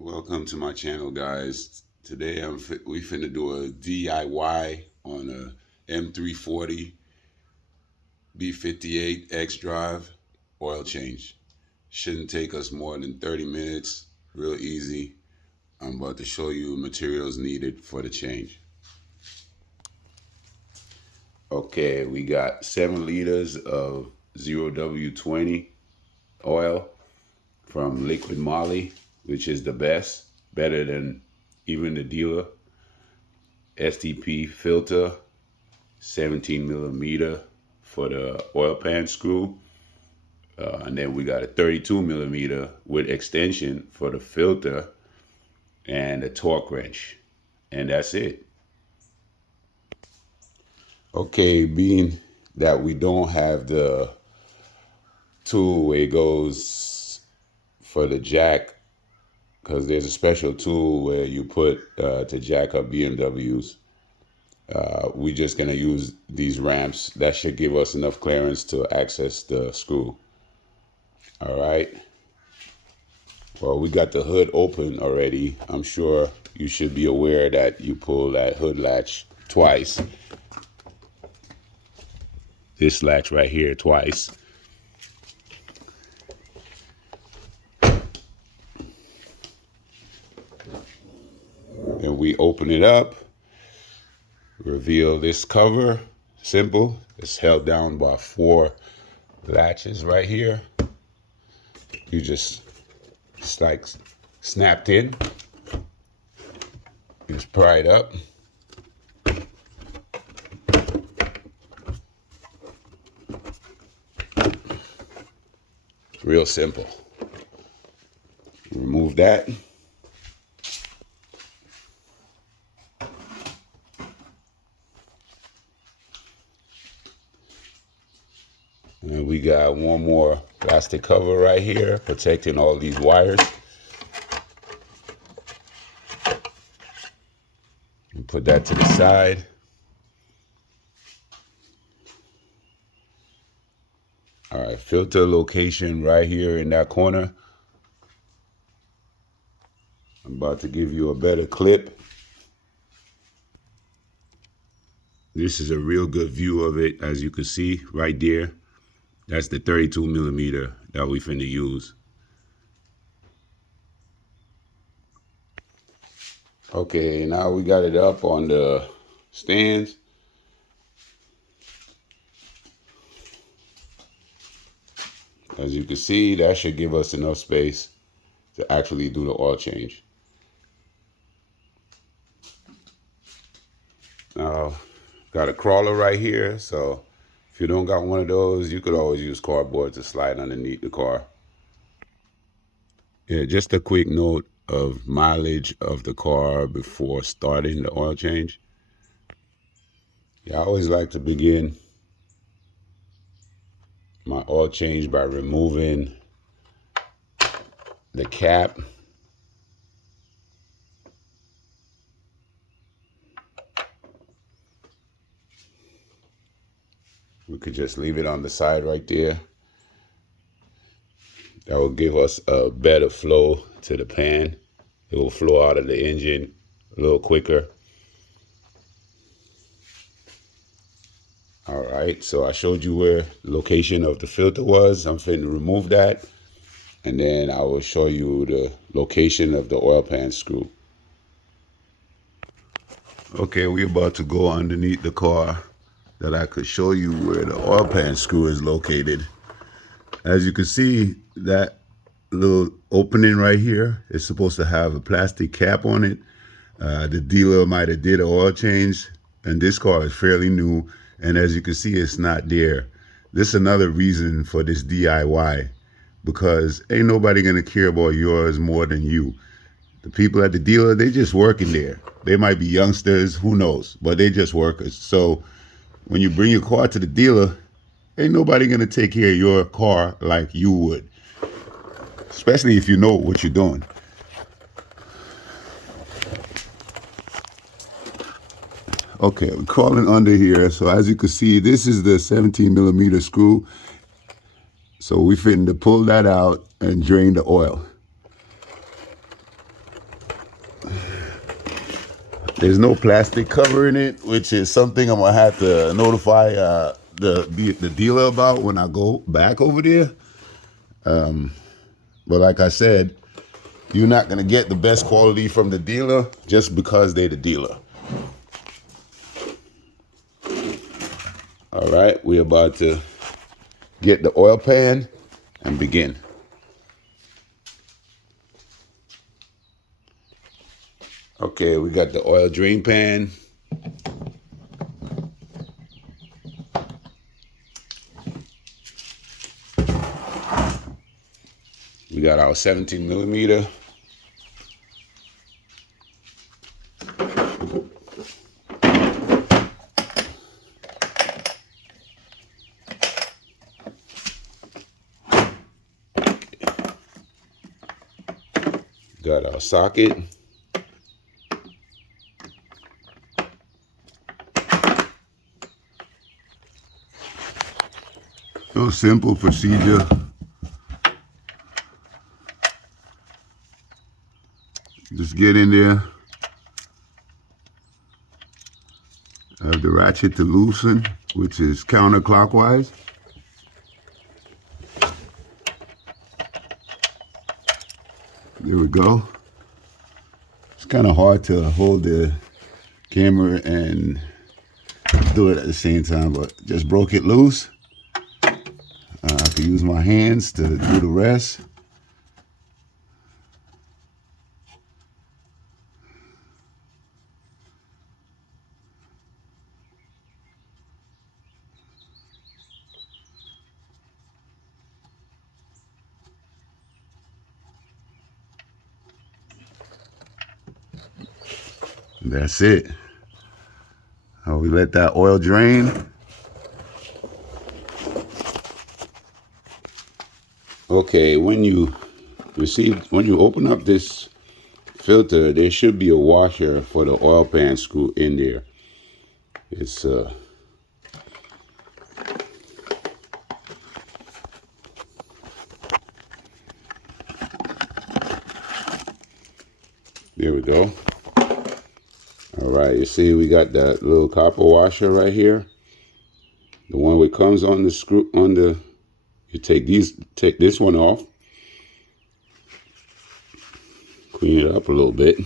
Welcome to my channel, guys. Today we finna do a DIY on a M340 B58X drive oil change. Shouldn't take us more than 30 minutes. Real easy. I'm about to show you materials needed for the change. Okay, we got 7 liters of 0W20 oil from Liquid Moly, which is the best, better than even the dealer. STP filter, 17 millimeter for the oil pan screw. And then we got a 32 millimeter with extension for the filter and a torque wrench. And that's it. Okay, being that we don't have the tool where it goes for the jack, because there's a special tool where you put to jack up BMWs. We're just going to use these ramps. That should give us enough clearance to access the screw. All right. Well, we got the hood open already. I'm sure you should be aware that you pull that hood latch twice. This latch right here twice. And we open it up. Reveal this cover. Simple. It's held down by 4 latches right here. You just, it's like snapped in. Just pry it up. Real simple. Remove that. And we got one more plastic cover right here protecting all these wires. And put that to the side. All right, filter location right here in that corner. I'm about to give you a better clip. This is a real good view of it, as you can see right there. That's the 32 millimeter that we finna use. Okay, now we got it up on the stands. As you can see, that should give us enough space to actually do the oil change. Now, got a crawler right here, so if you don't got one of those, you could always use cardboard to slide underneath the car. Yeah, just a quick note of mileage of the car before starting the oil change. Yeah, I always like to begin my oil change by removing the cap. We could just leave it on the side right there. That will give us a better flow to the pan. It will flow out of the engine a little quicker. All right, so I showed you where the location of the filter was. I'm finna remove that. And then I will show you the location of the oil pan screw. Okay, we're about to go underneath the car that I could show you where the oil pan screw is located. As you can see, that little opening right here is supposed to have a plastic cap on it. The dealer might have did an oil change, and this car is fairly new, and as you can see, it's not there. This is another reason for this DIY, because ain't nobody gonna care about yours more than you. The people at the dealer, they just working there. They might be youngsters, who knows, but they just workers. So when you bring your car to the dealer, ain't nobody gonna take care of your car like you would, especially if you know what you're doing. Okay, we're crawling under here. So as you can see, this is the 17 millimeter screw. So we finna pull that out and drain the oil. There's no plastic covering it, which is something I'm gonna have to notify the dealer about when I go back over there. But like I said, you're not gonna get the best quality from the dealer just because they're the dealer. All right, we're about to get the oil pan and begin. Okay, we got the oil drain pan. We got our 17 millimeter. Got our socket. So simple procedure. Just get in there. Have the ratchet to loosen, which is counterclockwise. There we go. It's kind of hard to hold the camera and do it at the same time, but just broke it loose. I can use my hands to do the rest. That's it. We let that oil drain. Okay, when you open up this filter, there should be a washer for the oil pan screw in there. It's there we go. All right, you see we got that little copper washer right here. The one that comes on the screw on the, you take this one off, clean it up a little bit.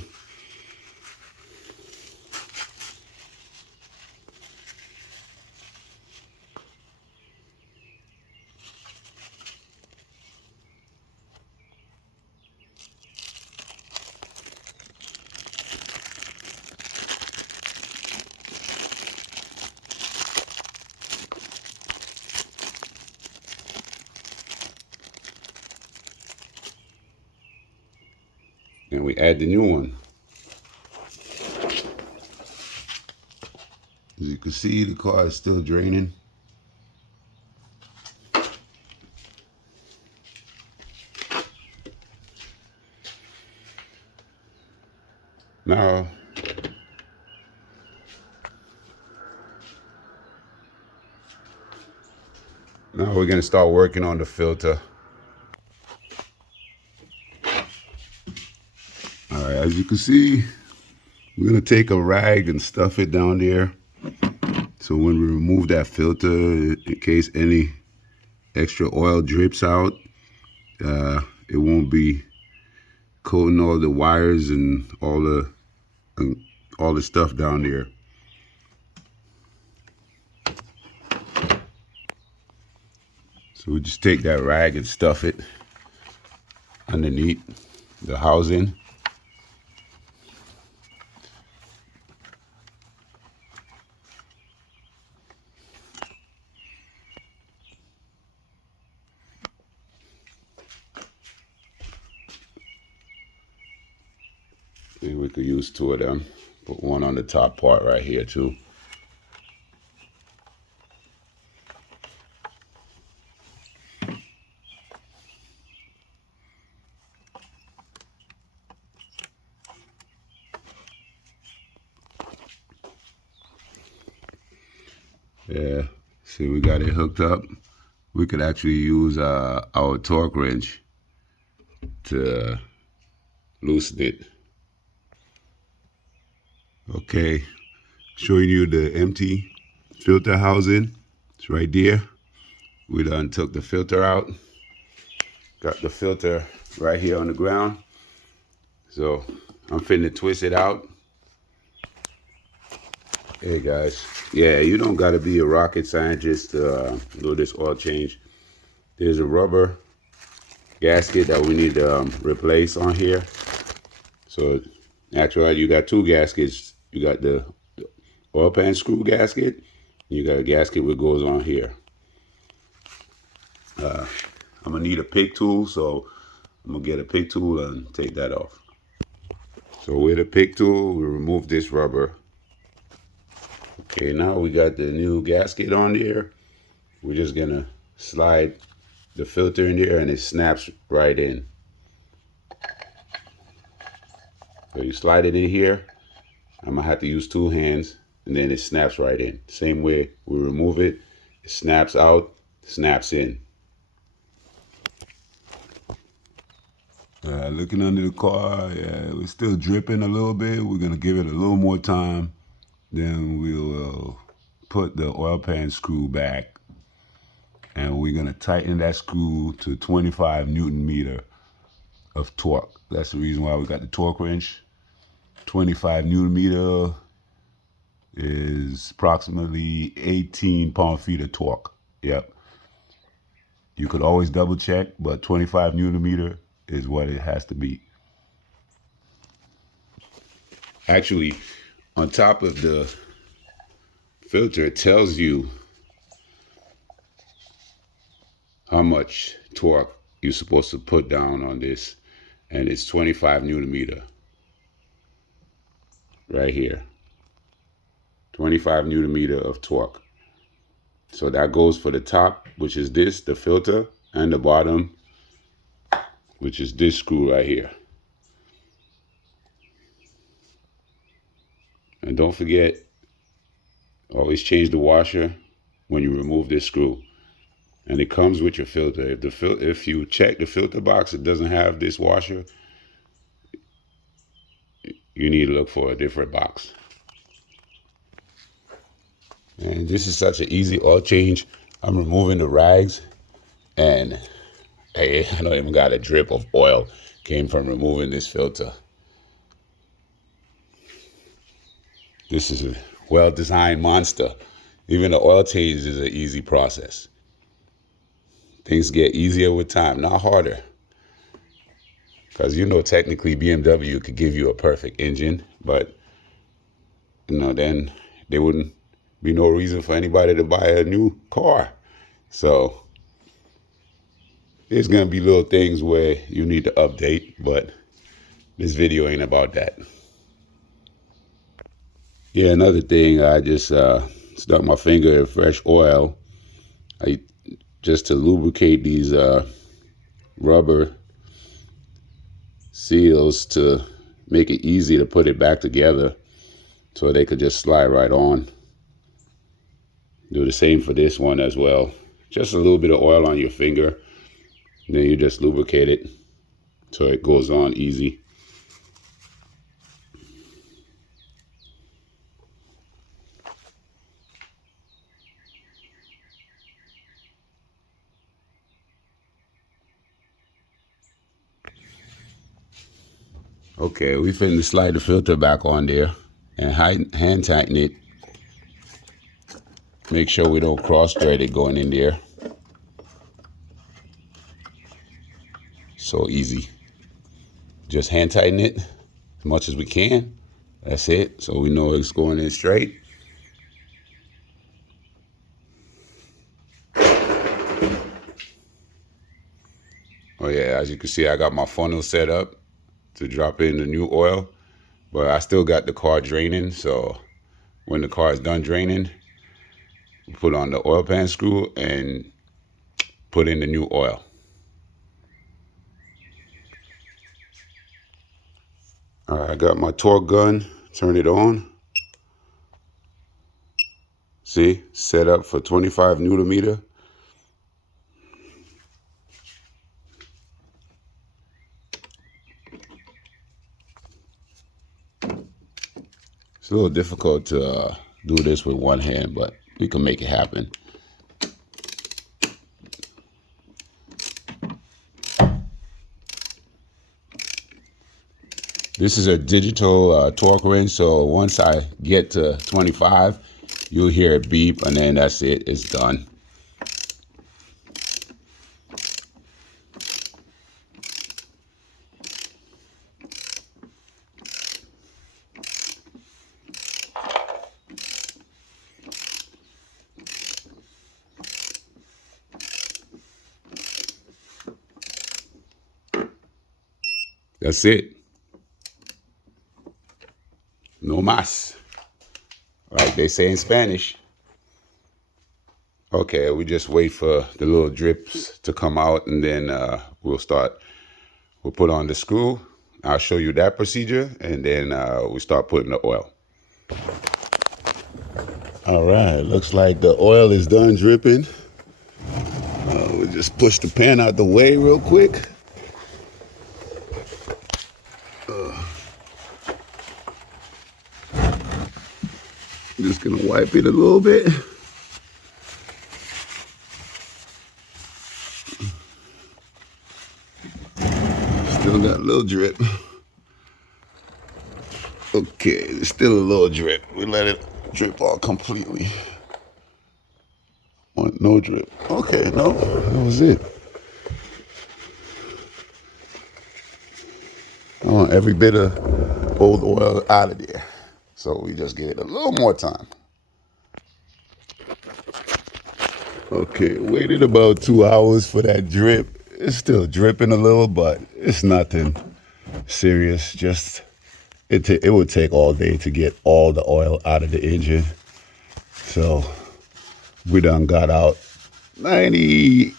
And we add the new one. As you can see, the car is still draining. Now we're gonna start working on the filter. All right, as you can see, we're gonna take a rag and stuff it down there. So when we remove that filter, in case any extra oil drips out, it won't be coating all the wires and all the stuff down there. So we just take that rag and stuff it underneath the housing. Maybe we could use two of them. Put one on the top part right here too. Yeah, see, we got it hooked up. We could actually use our torque wrench to loosen it. Okay, showing you the empty filter housing. It's right there. We done took the filter out. Got the filter right here on the ground. So I'm finna twist it out. Hey guys, yeah, you don't gotta be a rocket scientist to do this oil change. There's a rubber gasket that we need to replace on here. So actually you got two gaskets. You got the oil pan screw gasket, and you got a gasket that goes on here. I'm gonna need a pick tool, so I'm gonna get a pick tool and take that off. So with a pick tool, we remove this rubber. Okay, now we got the new gasket on there. We're just gonna slide the filter in there and it snaps right in. So you slide it in here. I'm gonna have to use two hands and then it snaps right in. Same way we remove it, it snaps out, snaps in. Looking under the car, yeah, we're still dripping a little bit. We're gonna give it a little more time. Then we'll put the oil pan screw back and we're gonna tighten that screw to 25 Newton meter of torque. That's the reason why we got the torque wrench. 25 Newton meter is approximately 18 pound-feet of torque. Yep. You could always double check, but 25 Newton meter is what it has to be. Actually, on top of the filter, it tells you how much torque you're supposed to put down on this, and it's 25 Newton meter right here. 25 Newton meter of torque. So that goes for the top, which is this, the filter, and the bottom, which is this screw right here. And don't forget, always change the washer when you remove this screw. And it comes with your filter. If you check the filter box, it doesn't have this washer, you need to look for a different box. And this is such an easy oil change. I'm removing the rags, and hey, I don't even got a drip of oil came from removing this filter. This is a well-designed monster. Even the oil change is an easy process. Things get easier with time, not harder. Because technically BMW could give you a perfect engine, but then there wouldn't be no reason for anybody to buy a new car. So there's gonna be little things where you need to update, but this video ain't about that. Yeah, another thing, I just stuck my finger in fresh oil, just to lubricate these rubber seals to make it easy to put it back together so they could just slide right on. Do the same for this one as well. Just a little bit of oil on your finger, and then you just lubricate it so it goes on easy. Okay, we finna slide the filter back on there and hand tighten it. Make sure we don't cross thread it going in there. So easy. Just hand tighten it as much as we can. That's it. So we know it's going in straight. Oh yeah, as you can see, I got my funnel set up to drop in the new oil, but I still got the car draining. So when the car is done draining, we put on the oil pan screw and put in the new oil. All right, I got my torque gun, turn it on. See, set up for 25 Newton meter. a little difficult to do this with one hand, but we can make it happen. This is a digital torque wrench, so once I get to 25, you'll hear it beep, and then that's it. It's done. That's it. No más. Right, they say in Spanish. Okay, we just wait for the little drips to come out, and then we'll put on the screw. I'll show you that procedure, and then we start putting the oil. All right, looks like the oil is done dripping. We'll just push the pan out the way real quick. Just gonna wipe it a little bit. Still got a little drip. Okay, there's still a little drip. We let it drip all completely. No drip. Okay, no, that was it. I want every bit of old oil out of there. So we just give it a little more time. Okay, waited about 2 hours for that drip. It's still dripping a little, but it's nothing serious. Just it would take all day to get all the oil out of the engine. So we done got out 98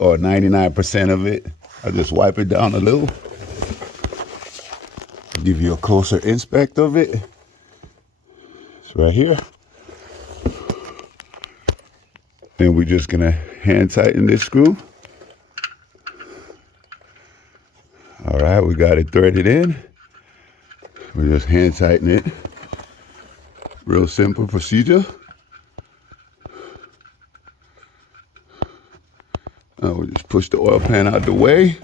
or 99% of it. I just wipe it down a little. Give you a closer inspect of it. It's right here. Then we're just gonna hand tighten this screw. All right, we got it threaded in. We just hand tighten it. Real simple procedure. We just push the oil pan out the way.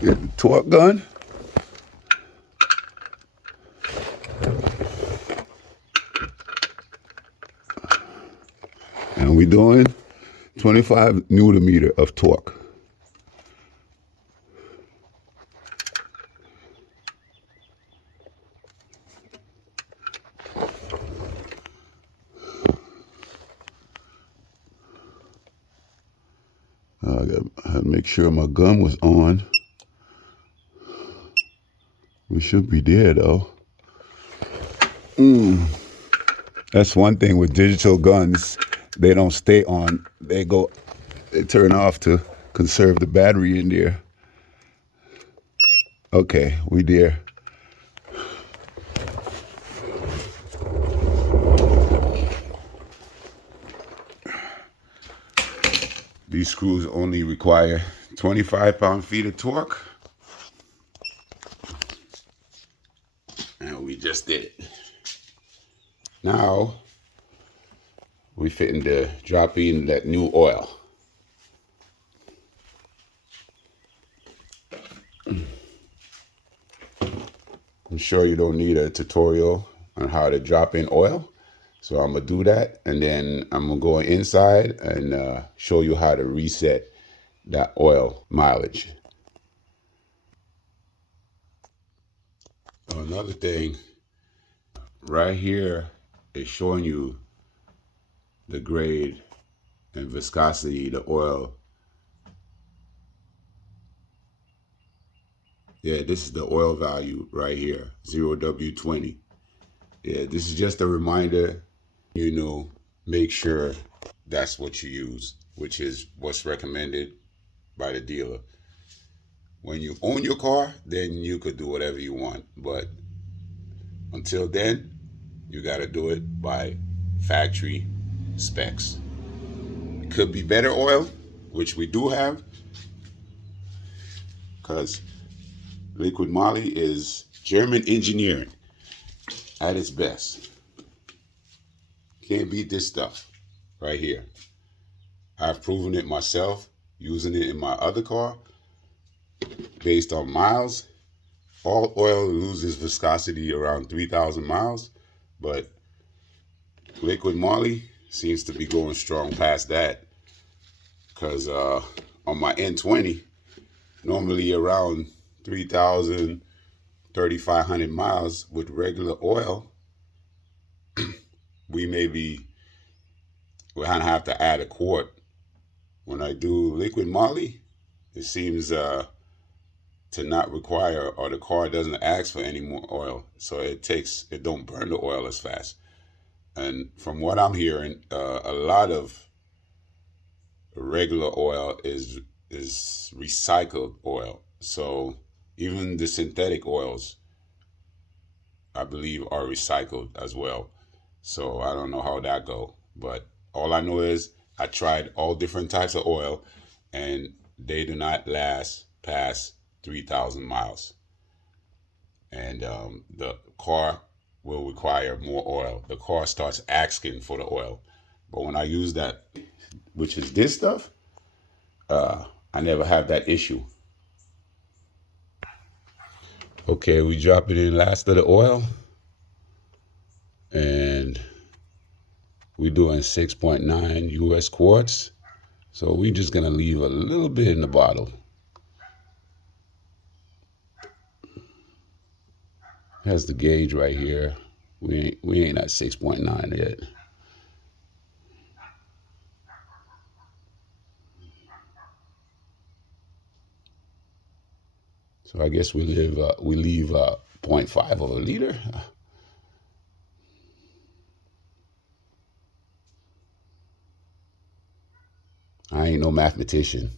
Get the torque gun. And we're doing 25 newton meter of torque. I got to make sure my gun was on. We should be there though. That's one thing with digital guns. They don't stay on. They turn off to conserve the battery in there. Okay, we there. These screws only require 25 pound-feet of torque. And we just did it. Now, we fitting to drop in that new oil. I'm sure you don't need a tutorial on how to drop in oil. So I'm gonna do that, and then I'm gonna go inside and show you how to reset that oil mileage. Another thing, right here is showing you the grade and viscosity, the oil. Yeah, this is the oil value right here, 0W20. Yeah, this is just a reminder, make sure that's what you use, which is what's recommended by the dealer. When you own your car, then you could do whatever you want. But until then, you got to do it by factory specs. It could be better oil, which we do have, because liquid moly is German engineering at its best. Can't beat this stuff right here. I've proven it myself using it in my other car. Based on miles, all oil loses viscosity around 3,000 miles, but liquid moly seems to be going strong past that, because on my N20, normally around 3,000, 3,500 miles with regular oil, we'll have to add a quart. When I do liquid moly, it seems to not require, or the car doesn't ask for any more oil, so it don't burn the oil as fast. And from what I'm hearing, a lot of regular oil is recycled oil. So even the synthetic oils, I believe, are recycled as well. So I don't know how that go, but all I know is I tried all different types of oil, and they do not last past 3,000 miles. And the car will require more oil. The car starts asking for the oil. But when I use that, which is this stuff, I never have that issue. Okay, we drop it in last of the oil, and we're doing 6.9 US quarts. So we're just gonna leave a little bit in the bottle. Has the gauge right here. We ain't at 6.9 yet. So I guess we leave 0.5 of a liter. I ain't no mathematician.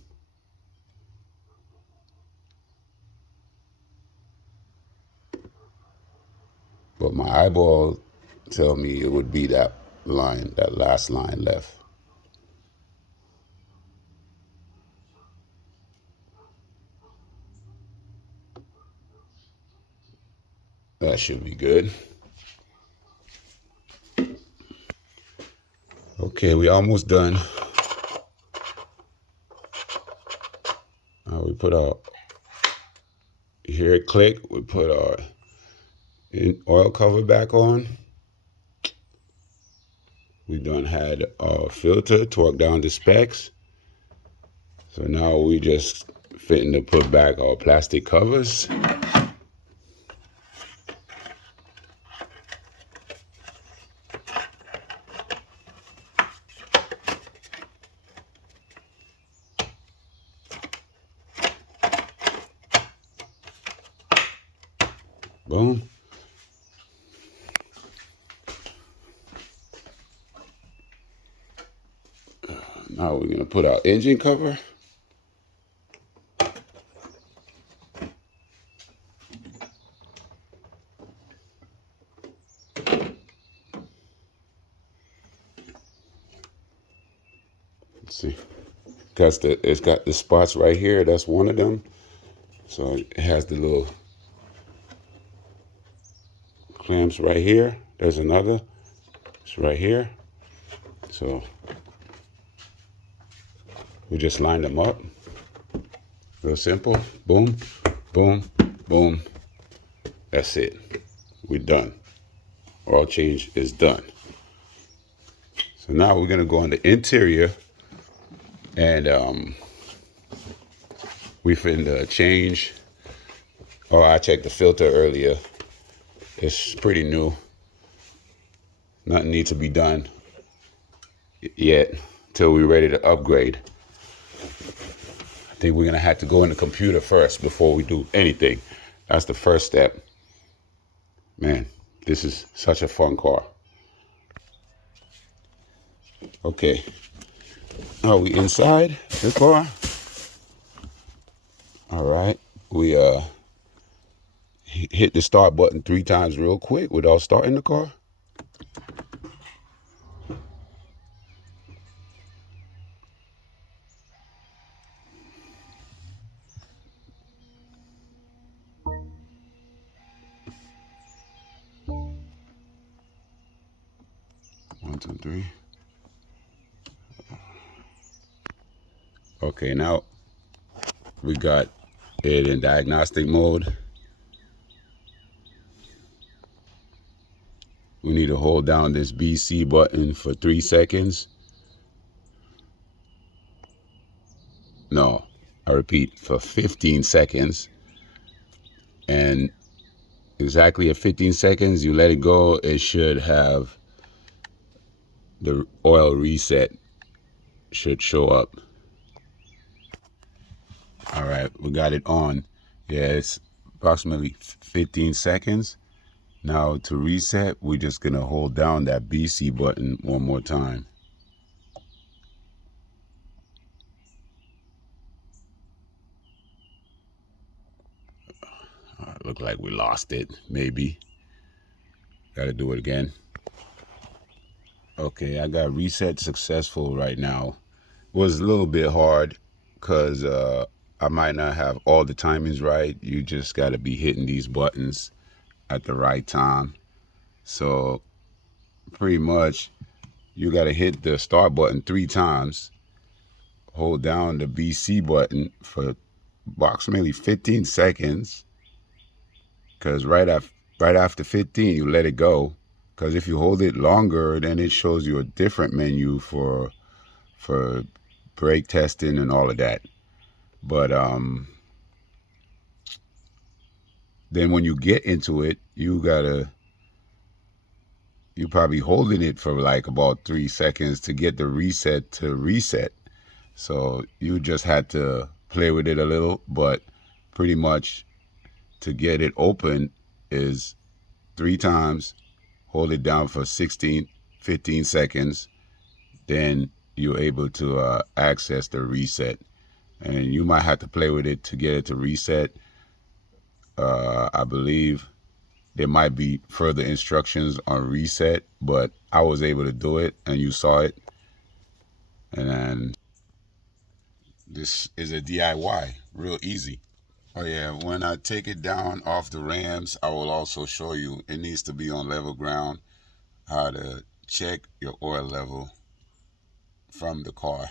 But my eyeball tell me it would be that line, that last line left. That should be good. Okay, we almost done. We put our, you hear it click, we put our oil cover back on. We done had our filter torqued down to specs. So now we just fitting to put back our plastic covers. Boom. Now we're gonna put our engine cover. Let's see, because it's got the spots right here. That's one of them. So it has the little clamps right here. There's another. It's right here. So we just line them up. Real simple. Boom, boom, boom. That's it. We're done. Oil change is done. So now we're gonna go on the interior, and we finna change. Oh, I checked the filter earlier. It's pretty new. Nothing needs to be done yet till we're ready to upgrade. I think we're gonna have to go in the computer first before we do anything. That's the first step. Man, this is such a fun car. Okay, are we inside the car? All right, we hit the start button 3 times real quick without starting the car. 1, 2, 3. Okay, now we got it in diagnostic mode. We need to hold down this BC button for 3 seconds. No, I repeat, for 15 seconds. And exactly at 15 seconds, you let it go, it should have the oil reset should show up. All right, we got it on. Yeah, it's approximately 15 seconds. Now to reset, we're just gonna hold down that BC button one more time. Look like we lost it, maybe. Gotta do it again. Okay, I got reset successful right now. It was a little bit hard because I might not have all the timings right. You just gotta be hitting these buttons at the right time. So pretty much you gotta hit the start button 3 times, hold down the BC button for approximately 15 seconds, because right after 15 you let it go, because if you hold it longer then it shows you a different menu for brake testing and all of that. But then when you get into it, you probably holding it for like about 3 seconds to get the reset to reset. So you just had to play with it a little, but pretty much to get it open is 3 times, hold it down for 15 seconds, then you're able to access the reset. And you might have to play with it to get it to reset. I believe there might be further instructions on reset, but I was able to do it and you saw it. And then this is a DIY, real easy. Oh yeah, when I take it down off the Rams, I will also show you, it needs to be on level ground, how to check your oil level from the car.